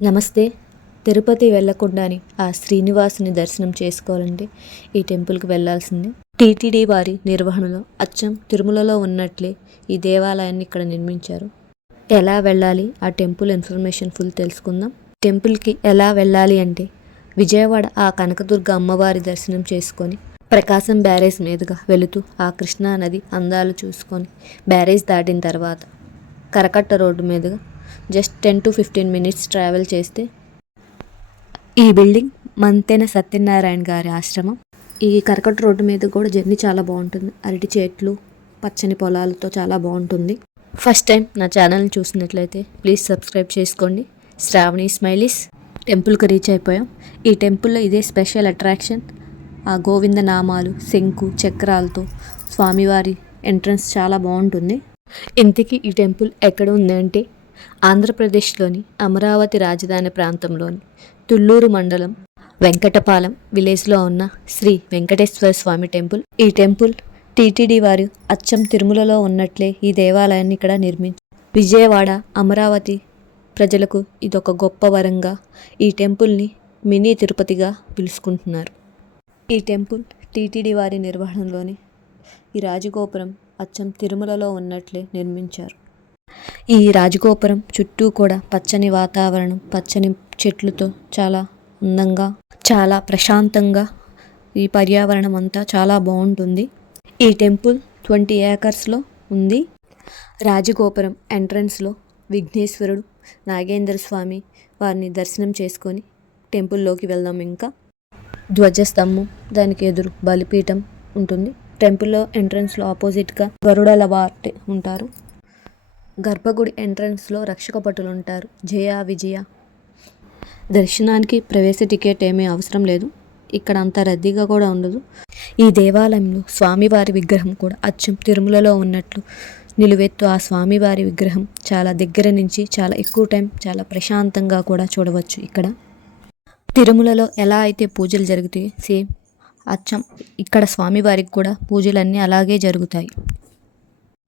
నమస్తే. తిరుపతి వెళ్ళకుండానే ఆ శ్రీనివాసుని దర్శనం చేసుకోవాలంటే ఈ టెంపుల్కి వెళ్ళాల్సిందే. టీటీడీ వారి నిర్వహణలో అచ్చం తిరుమలలో ఉన్నట్లే ఈ దేవాలయాన్ని ఇక్కడ నిర్మించారు. ఎలా వెళ్ళాలి? ఆ టెంపుల్ ఇన్ఫర్మేషన్ ఫుల్ తెలుసుకుందాం. టెంపుల్కి ఎలా వెళ్ళాలి అంటే విజయవాడ ఆ కనకదుర్గ అమ్మవారి దర్శనం చేసుకొని ప్రకాశం బ్యారేజ్ మీదుగా వెళుతూ ఆ కృష్ణా నది అందాలు చూసుకొని బ్యారేజ్ దాటిన తర్వాత కరకట్ట రోడ్డు మీదుగా just ten to fifteen minutes travel చేస్తే. ఈ బిల్డింగ్ మంతెన సత్యనారాయణ గారి ఆశ్రమం. ఈ కరకట్ట రోడ్డు మీద కూడా జర్నీ చాలా బాగుంటుంది. అరటి చెట్లు పచ్చని పొలాలతో చాలా బాగుంటుంది. ఫస్ట్ టైం నా ఛానల్ని చూసినట్లయితే ప్లీజ్ సబ్స్క్రైబ్ చేసుకోండి. శ్రావణి స్మైలీస్. టెంపుల్కి రీచ్ అయిపోయాం. ఈ టెంపుల్లో ఇదే స్పెషల్ అట్రాక్షన్. ఆ గోవింద నామాలు శంకు చక్రాలతో స్వామివారి ఎంట్రన్స్ చాలా బాగుంటుంది. ఇంతకీ ఈ టెంపుల్ ఎక్కడ ఉంది అంటే ఆంధ్రప్రదేశ్లోని అమరావతి రాజధాని ప్రాంతంలోని తుళ్ళూరు మండలం వెంకటపాలెం విలేజ్లో ఉన్న శ్రీ వెంకటేశ్వర స్వామి టెంపుల్. ఈ టెంపుల్ టీటీడీ వారు అచ్చం తిరుమలలో ఉన్నట్లే ఈ దేవాలయాన్ని ఇక్కడ నిర్మించి విజయవాడ అమరావతి ప్రజలకు ఇదొక గొప్ప వరంగా ఈ టెంపుల్ని మినీ తిరుపతిగా పిలుచుకుంటున్నారు. ఈ టెంపుల్ టీటీడీ వారి నిర్వహణలోని ఈ రాజగోపురం అచ్చం తిరుమలలో ఉన్నట్లే నిర్మించారు. ఈ రాజగోపురం చుట్టూ కూడా పచ్చని వాతావరణం పచ్చని చెట్లతో చాలా అందంగా చాలా ప్రశాంతంగా ఈ పర్యావరణం అంతా చాలా బాగుంటుంది. ఈ టెంపుల్ ట్వంటీ ఏకర్స్లో ఉంది. రాజగోపురం ఎంట్రన్స్లో విఘ్నేశ్వరుడు నాగేంద్ర స్వామి వారిని దర్శనం చేసుకొని టెంపుల్లోకి వెళ్దాం ఇంకా. ధ్వజస్తంభం దానికి ఎదురు బలిపీఠం ఉంటుంది. టెంపుల్లో ఎంట్రన్స్లో ఆపోజిట్గా గరుడల వార్ట్ ఉంటారు. గర్భగుడి ఎంట్రన్స్లో రక్షకపటులు ఉంటారు జయ విజయ. దర్శనానికి ప్రవేశ టికెట్ ఏమీ అవసరం లేదు. ఇక్కడ అంత రద్దీగా కూడా ఉండదు. ఈ దేవాలయంలో స్వామివారి విగ్రహం కూడా అచ్చం తిరుమలలో ఉన్నట్లు నిలువెత్తు ఆ స్వామివారి విగ్రహం చాలా దగ్గర నుంచి చాలా ఎక్కువ టైం చాలా ప్రశాంతంగా కూడా చూడవచ్చు ఇక్కడ. తిరుమలలో ఎలా అయితే పూజలు జరుగుతాయి సేమ్ అచ్చం ఇక్కడ స్వామివారికి కూడా పూజలన్నీ అలాగే జరుగుతాయి.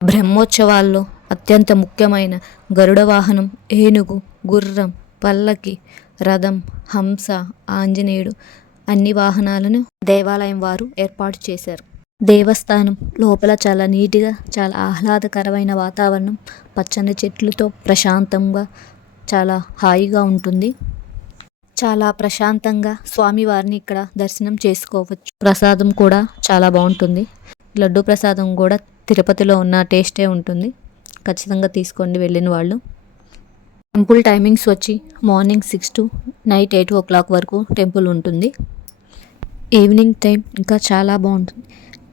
బ్రహ్మోత్సవాల్లో అత్యంత ముఖ్యమైన గరుడ వాహనం ఏనుగు గుర్రం పల్లకి రథం హంస ఆంజనేయుడు అన్ని వాహనాలను దేవాలయం వారు ఏర్పాటు చేశారు. దేవస్థానం లోపల చాలా నీట్గా చాలా ఆహ్లాదకరమైన వాతావరణం పచ్చని చెట్లతో ప్రశాంతంగా చాలా హాయిగా ఉంటుంది. చాలా ప్రశాంతంగా స్వామివారిని ఇక్కడ దర్శనం చేసుకోవచ్చు. ప్రసాదం కూడా చాలా బాగుంటుంది. లడ్డు ప్రసాదం కూడా తిరుపతిలో ఉన్న టేస్టే ఉంటుంది. ఖచ్చితంగా తీసుకోండి వెళ్ళిన వాళ్ళు. టెంపుల్ టైమింగ్స్ వచ్చి morning six to night eight o'clock వరకు టెంపుల్ ఉంటుంది. ఈవినింగ్ టైం ఇంకా చాలా బాగుంటుంది.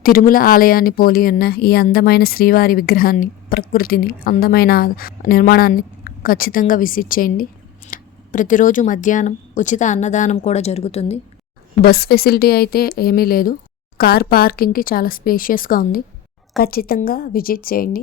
తిరుమల ఆలయాన్ని పోలి ఉన్న ఈ అందమైన శ్రీవారి విగ్రహాన్ని ప్రకృతిని అందమైన నిర్మాణాన్ని ఖచ్చితంగా విజిట్ చేయండి. ప్రతిరోజు మధ్యాహ్నం ఉచిత అన్నదానం కూడా జరుగుతుంది. బస్ ఫెసిలిటీ అయితే ఏమీ లేదు. కార్ పార్కింగ్కి చాలా స్పేషియస్గా ఉంది. ఖచ్చితంగా విజిట్ చేయండి.